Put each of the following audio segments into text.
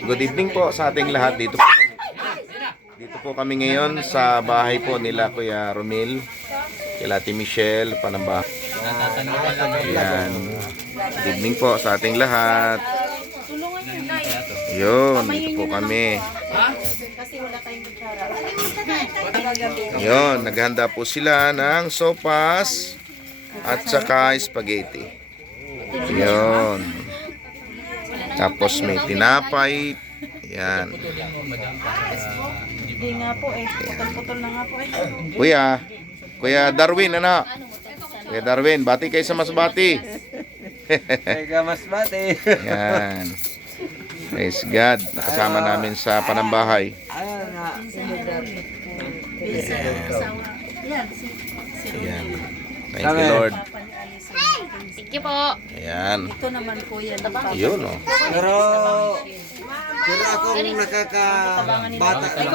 Good evening po sa ating lahat. Dito po kami ngayon sa bahay po nila Kuya Romel, kila Ate Michelle, Panamba. Ayan. Good evening po sa ating lahat. Yun, dito po kami. Yun, naghanda po sila ng sopas at saka spaghetti. Yun. Tapos may tinapay. Yan. Hindi nga po eh. Putol-putol na nga po eh. Kuya Darwin, ano? Kuya Darwin, bati kayo sa Masbati. Teka, Masbati. Yan. Praise God. Nakasama namin sa panambahay. Ayan. Thank you, Lord. Thank you po. Ayan. Ito naman po yan. Yun, oh. Pero akong nakakabata ka lang.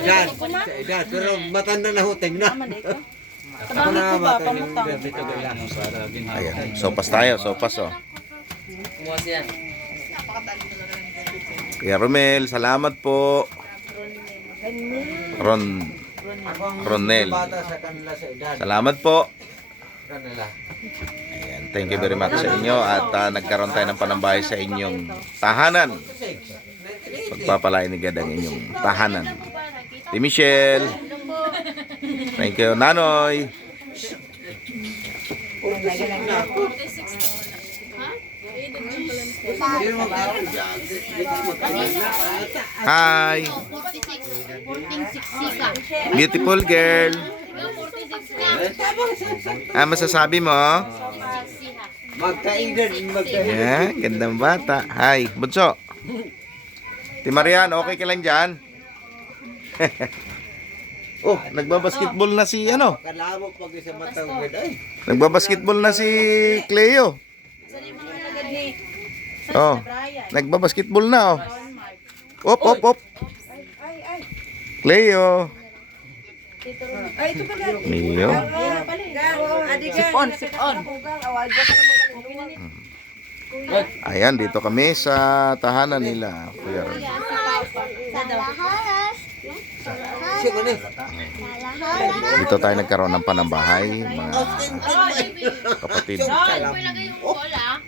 Edad, sa edad. Pero matanda na ho, tingnan. Ako na bata yung dito lang. Ayan. Sopas tayo, sopas, oh. Kuya Romel, salamat po. Ronel. Bata sa kanila sa edad. Salamat po. Kanila. Ayan, thank you very much sa inyo at nagkaroon tayo ng panambahay sa inyong tahanan. Pagpapalain ni God ang inyong tahanan. Ate Michelle. Thank you, Nanoy. Hi. 46 ka. Beautiful girl. Masasabi mo? Magkaedad. Yeah, gandang bata. Hi, Bunso. Ti Marian, okay ka lang dyan? Oh, nagbabasketball na si ano? Kalamo pag isa matawid ay. Nagbabasketball na si Cleo. Oh, nagbabasketball na oh. Op. Cleo. Ay, ito pala. Cleo. Sipon. Ayan, dito kami sa tahanan nila. Kuya Ron. Dito tayo nagkaroon ng panambahay, mga kapatid. Ilagay yung bola.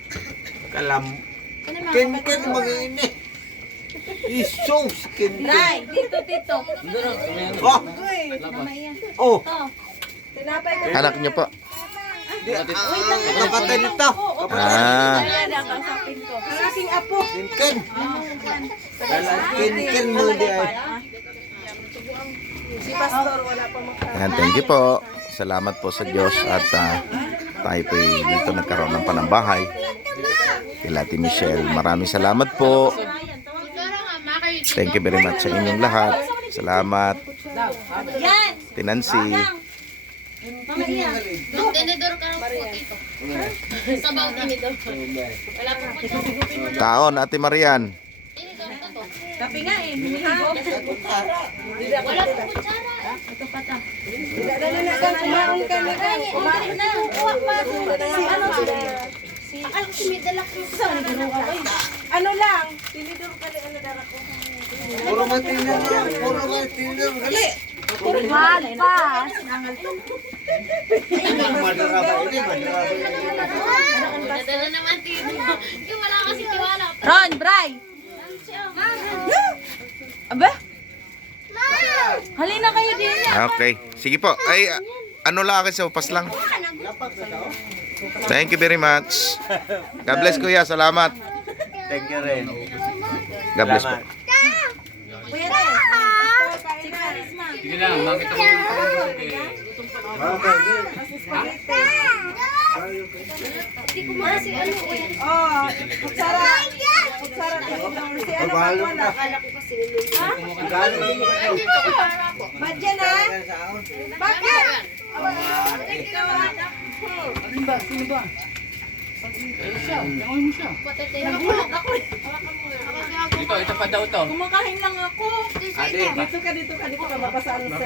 Kalam. Ken mag-ini. Isos ken. Nay, dito. Oh. Anak niyo po. Kapatid nito. Ayan ang kasapin ko. Ang aking apo. Ken. Ken mo di ay. Si Pastor, wala pa magkakaroon. Ayan, thank you po. Salamat po sa Diyos at tayo po dito nagkaroon ng panambahay. Kila Ate Michelle, maraming salamat po. Thank you very much sa inyong lahat. Salamat. Yan! Tinansi. Tenedor ka ng puti ito. Sabaw tinidor. Wala pa po ito. Kaon, Ate Marian. Tinidor ka to. Kapi nga eh. Humihigo. Wala pa kutsara. Ito pa ta. Kumain ka na. Kumain na. Si ano Akala ko si Midala ko. ano lang? Tinidor ka rin ano dara ko. Puro matinda. Puro matinda. Gali. Malpas. Madraba ini, madraba. Nadala naman tino. Yung wala kasi tiwala. Ron, Bray. Aba? Halina kayo din. Okay. Sige po. Ay, ano lang akin sa upas lang. Thank you very much. God bless, Kuya. Salamat. Thank you rin. God bless po. Kuya Ren. Si Charisma. Sige lang, bakit ako Oh, kutsara. Kutsara dito. Si ano ba wala? Akala ko kasi niluluto. Ba't dyan ha? Bakit? Ano ba? Sino ba? Siya, tangoy mo siya. Nagulat ako eh. Ito pa daw to. Kumakain lang ako. Ade, Dito ka, mapasaan sa